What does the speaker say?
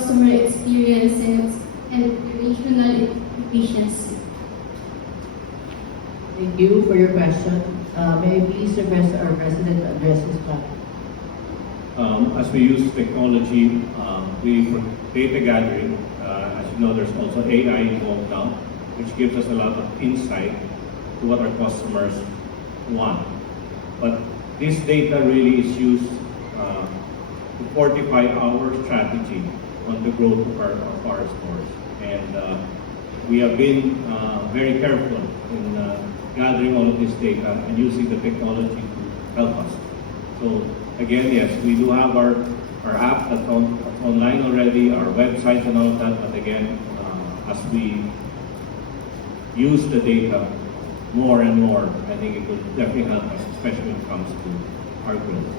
customer experience and operational efficiency. Thank you for your question. May I please request our President to address this topic? As we use technology, for data gathering, as you know, there's also AI involved now, which gives us a lot of insight to what our customers want. But this data really is used to fortify our strategy on the growth of our stores. And we have been very careful in gathering all of this data and using the technology to help us. So again, yes, we do have our app that's online already, our website and all of that, but again, as we use the data more and more, I think it will definitely help us, especially when it comes to our growth.